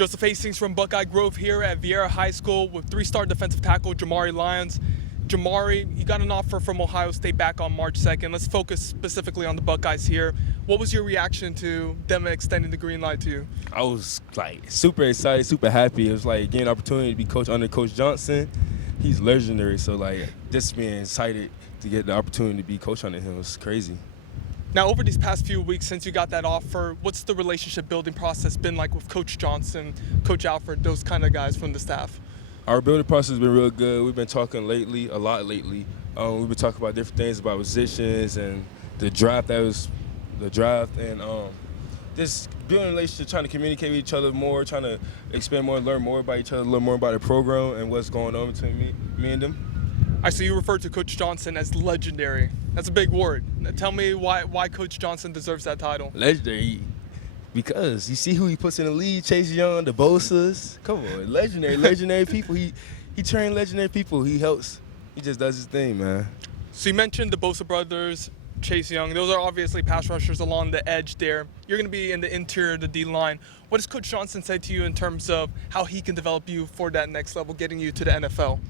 Joseph Hastings from Buckeye Grove here at Vieira High School with three-star defensive tackle Jamari Lyons. Jamari, you got an offer from Ohio State back on March 2nd. Let's focus specifically on the Buckeyes here. What was your reaction to them extending the green light to you? I was like super excited, super happy. It was like getting an opportunity to be coached under Coach Johnson. He's legendary, so like just being excited to get the opportunity to be coached under him was crazy. Now, over these past few weeks since you got that offer, what's the relationship building process been like with Coach Johnson, Coach Alfred, those kind of guys from the staff? Our building process has been real good. We've been talking a lot lately. We've been talking about different things about positions and the draft and just building a relationship, trying to communicate with each other more, trying to expand more, learn more about each other, learn more about the program and what's going on between me and them. I see you referred to Coach Johnson as legendary. That's a big word. Tell me why Coach Johnson deserves that title. Legendary, because you see who he puts in the lead: Chase Young, the Bosas. Come on, legendary people. He trained legendary people. He helps. He just does his thing, man. So you mentioned the Bosa brothers, Chase Young. Those are obviously pass rushers along the edge there. You're going to be in the interior of the D-line. What does Coach Johnson say to you in terms of how he can develop you for that next level, getting you to the NFL?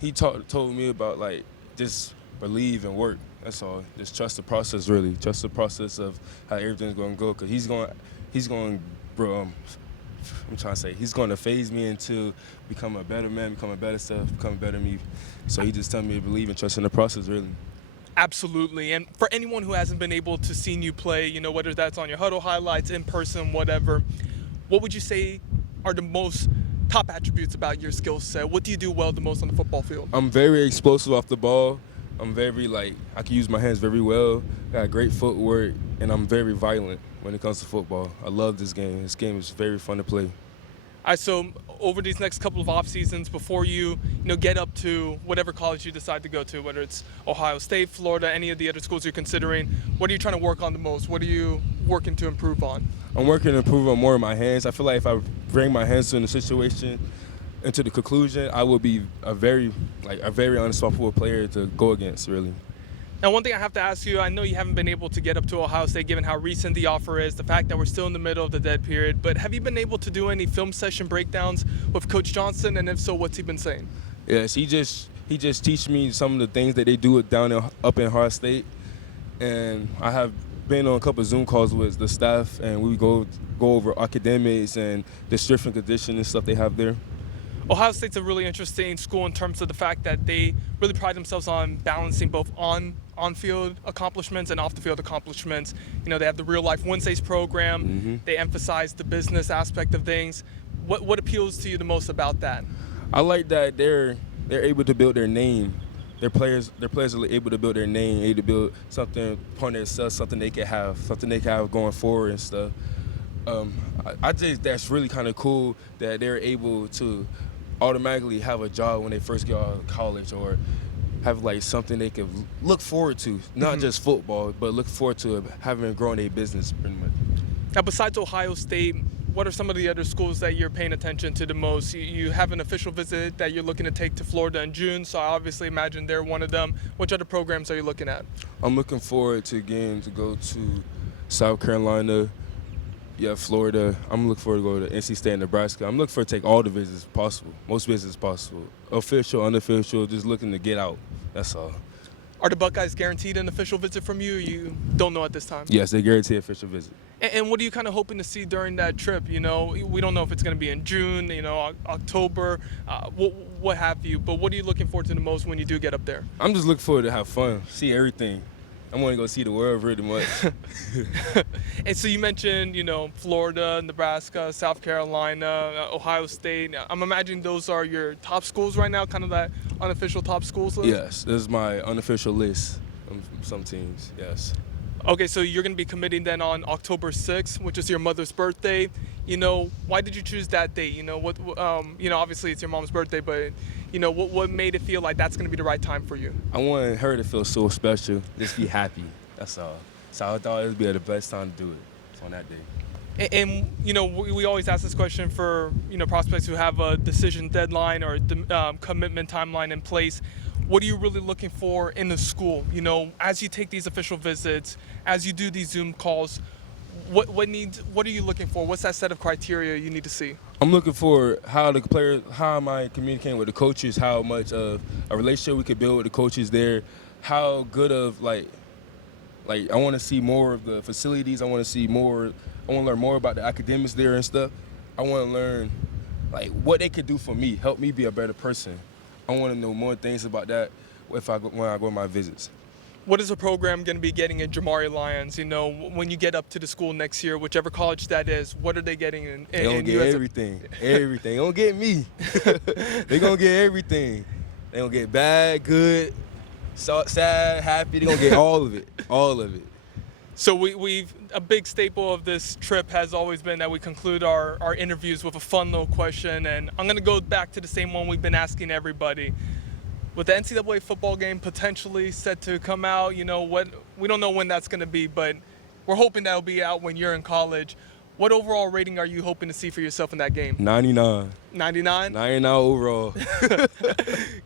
He told me about like just believe and work. That's all. Just trust the process, really. Trust the process of how everything's going to go. Cause he's going, bro. I'm trying to say he's going to phase me into become a better man, become a better self, become a better me. So he just telling me to believe and trust in the process, really. Absolutely. And for anyone who hasn't been able to see you play, you know, whether that's on your huddle highlights, in person, whatever, what would you say are the most top attributes about your skill set? What do you do well the most on the football field? I'm very explosive off the ball. I'm very, I can use my hands very well. Got great footwork, and I'm very violent when it comes to football. I love this game. This game is very fun to play. All right, so over these next couple of off seasons, before you get up to whatever college you decide to go to, whether it's Ohio State, Florida, any of the other schools you're considering, what are you trying to work on the most? What are you working to improve on? I'm working to improve on more of my hands. I feel like if I bring my hands to the situation, into the conclusion, I will be a very unstoppable player to go against, really. Now, one thing I have to ask you, I know you haven't been able to get up to Ohio State given how recent the offer is, the fact that we're still in the middle of the dead period, but have you been able to do any film session breakdowns with Coach Johnson, and if so, what's he been saying? Yes, he just teach me some of the things that they do up in Ohio State, and I have been on a couple of Zoom calls with the staff, and we go over academics and the strength and conditioning stuff they have there. Ohio State's a really interesting school in terms of the fact that they really pride themselves on balancing both on-field accomplishments and off-the-field accomplishments. You know, they have the Real Life Wednesdays program. Mm-hmm. They emphasize the business aspect of things. What appeals to you the most about that? I like that they're able to build their name. Their players are able to build their name, able to build something upon themselves, something they can have going forward and stuff. I think that's really kind of cool that they're able to automatically have a job when they first get out of college, or have like something they can look forward to, not just football, but look forward to having grown a business pretty much. Now, besides Ohio State, what are some of the other schools that you're paying attention to the most? You have an official visit that you're looking to take to Florida in June, so I obviously imagine they're one of them. Which other programs are you looking at? I'm looking forward to getting to go to South Carolina, Florida. I'm looking forward to go to NC State and Nebraska. I'm looking for to take all the visits possible, most visits possible. Official, unofficial, just looking to get out. That's all. Are the Buckeyes guaranteed an official visit from you? You don't know at this time? Yes, they guarantee official visit. And what are you kind of hoping to see during that trip? You know, we don't know if it's going to be in June, October, what have you. But what are you looking forward to the most when you do get up there? I'm just looking forward to have fun, see everything. I want to go see the world pretty much. And so you mentioned, Florida, Nebraska, South Carolina, Ohio State. I'm imagining those are your top schools right now, kind of that unofficial top schools list? Yes, this is my unofficial list of some teams, yes. Okay, so you're going to be committing then on October 6th, which is your mother's birthday. Why did you choose that date? Obviously it's your mom's birthday, but what made it feel like that's going to be the right time for you? I wanted her to feel so special, just be happy. That's all. So I thought it would be the best time to do it on that day. And we always ask this question for prospects who have a decision deadline or commitment timeline in place. What are you really looking for in the school? As you take these official visits, as you do these Zoom calls, What are you looking for? What's that set of criteria you need to see? I'm looking for how am I communicating with the coaches, how much of a relationship we could build with the coaches there, how good of like I want to see more of the facilities. I want to learn more about the academics there and stuff. I want to learn like what they could do for me, help me be a better person. I want to know more things about that when I go on my visits. What is the program going to be getting in Jamari Lions? You know, when you get up to the school next year, whichever college that is, what are they getting in? They gonna get everything. Everything. They gonna get me. They gonna get everything. They gonna get bad, good, sad, happy. They gonna get all of it. All of it. So we've a big staple of this trip has always been that we conclude our interviews with a fun little question, and I'm going to go back to the same one we've been asking everybody. With the NCAA football game potentially set to come out, you know, we don't know when that's going to be, but we're hoping that'll be out when you're in college. What overall rating are you hoping to see for yourself in that game? 99. 99? 99 overall.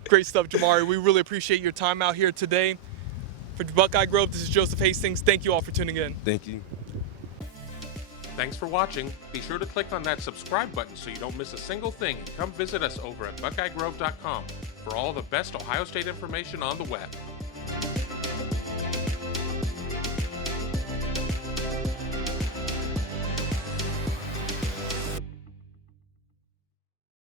Great stuff, Jamari. We really appreciate your time out here today. For Buckeye Grove, this is Joseph Hastings. Thank you all for tuning in. Thank you. Thanks for watching. Be sure to click on that subscribe button so you don't miss a single thing, and come visit us over at BuckeyeGrove.com for all the best Ohio State information on the web.